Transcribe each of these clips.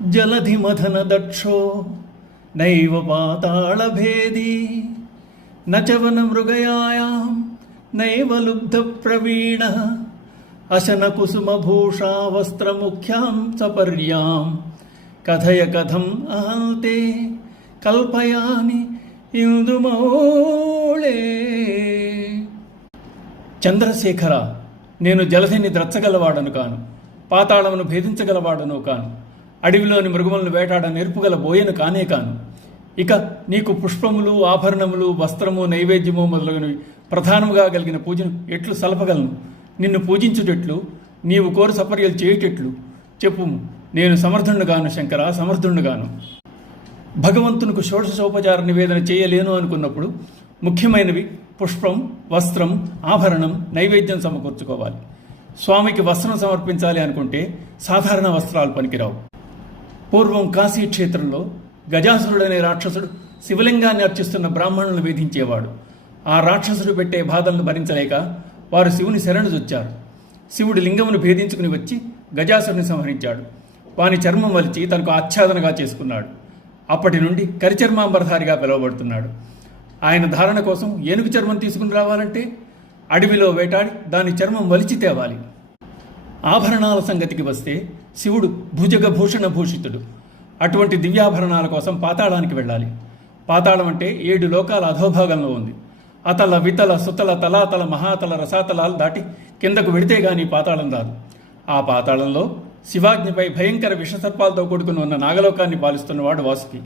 జలధిమథన దక్షో నైవ పాతాళభేదీ నచవన మృగయాయాం నైవ లుబ్ధ ప్రవీణ అశన కుసుమభూషా వస్త్రముఖ్యాం సపర్యాం కథయ కథం అహంతే కల్పయాని ఇందుమౌళే. చంద్రశేఖర, నేను జలధిని ద్రచ్చగలవాడను కాను, పాతాళమును భేదించగలవాడను కాను, అడవిలోని మృగములను వేటాడ నేర్పుగల బోయను కానే కాను. ఇక నీకు పుష్పములు, ఆభరణములు, వస్త్రము, నైవేద్యము మొదలగునవి ప్రధానముగా కలిగిన పూజను ఎట్లు సలపగలను? నిన్ను పూజించుటెట్లు, నీవు కోరు సపర్యలు చేయుటెట్లు చెప్పుము. నేను సమర్థుండుగాను శంకర, సమర్థుండుగాను. భగవంతునికి షోడశోపచార నివేదన చేయలేను అనుకున్నప్పుడు ముఖ్యమైనవి పుష్పం, వస్త్రం, ఆభరణం, నైవేద్యం సమకూర్చుకోవాలి. స్వామికి వస్త్రం సమర్పించాలి అనుకుంటే సాధారణ వస్త్రాలు పనికిరావు. పూర్వం కాశీ క్షేత్రంలో గజాసురుడనే రాక్షసుడు శివలింగాన్ని అర్చిస్తున్న బ్రాహ్మణులను వేధించేవాడు. ఆ రాక్షసుడు పెట్టే బాధలను భరించలేక వారు శివుని శరణుజొచ్చారు. శివుడి లింగమును భేదించుకుని వచ్చి గజాసురుని సంహరించాడు. వాని చర్మం వలిచి తనకు ఆచ్ఛాదనగా చేసుకున్నాడు. అప్పటి నుండి కరిచర్మాంబరధారిగా పిలువబడుతున్నాడు. ఆయన ధారణ కోసం ఏనుగు చర్మం తీసుకుని రావాలంటే అడవిలో వేటాడి దాని చర్మం వలిచి తేవాలి. ఆభరణాల సంగతికి వస్తే శివుడు భుజగభూషణ భూషితుడు. అటువంటి దివ్యాభరణాల కోసం పాతాళానికి వెళ్ళాలి. పాతాళం అంటే 7 లోకాల అధోభాగంలో ఉంది. అతల, వితల, సుతల, తలాతల, మహాతల, రసాతలాలు దాటి కిందకు వెడితే గాని పాతాళం రాదు. ఆ పాతాళంలో శివాజ్ఞపై భయంకర విషసర్పాలతో కూడుకుని ఉన్న నాగలోకాన్ని పాలిస్తున్నవాడు వాసుకి.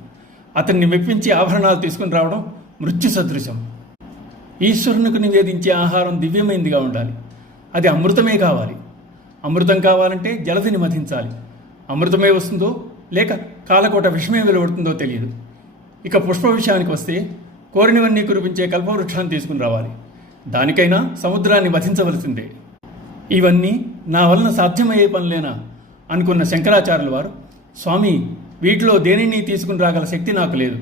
అతన్ని మెప్పించి ఆభరణాలు తీసుకుని రావడం మృత్యు సదృశం. ఈశ్వరునికి నివేదించే ఆహారం దివ్యమైందిగా ఉండాలి. అది అమృతమే కావాలి. అమృతం కావాలంటే జలధిని మథించాలి. అమృతమే వస్తుందో లేక కాలకోట విషమే వెలువడుతుందో తెలియదు. ఇక పుష్ప విషయానికి వస్తే కోరినవన్నీ కురిపించే కల్పవృక్షాన్ని తీసుకుని రావాలి. దానికైనా సముద్రాన్ని మథించవలసిందే. ఇవన్నీ నా వలన సాధ్యమయ్యే పనులేనా అనుకున్న శంకరాచార్యుల వారు, స్వామి, వీటిలో దేనిని తీసుకుని రాగల శక్తి నాకు లేదు.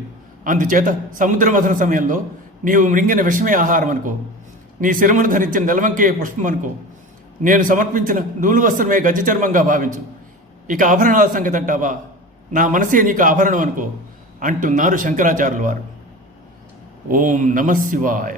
అందుచేత సముద్ర మథన సమయంలో నీవు మృంగిన విషమే ఆహారం అనుకో, నీ శిరమును ధరించిన నెలవంకే పుష్పం అనుకో, నేను సమర్పించిన నూలు వస్త్రమే గజచర్మంగా భావించు. ఇక ఆభరణాల సంగతి అంటావా, నా మనసే నీకు ఆభరణం అనుకో అంటున్నారు శంకరాచార్యుల వారు. ఓం నమః శివాయ.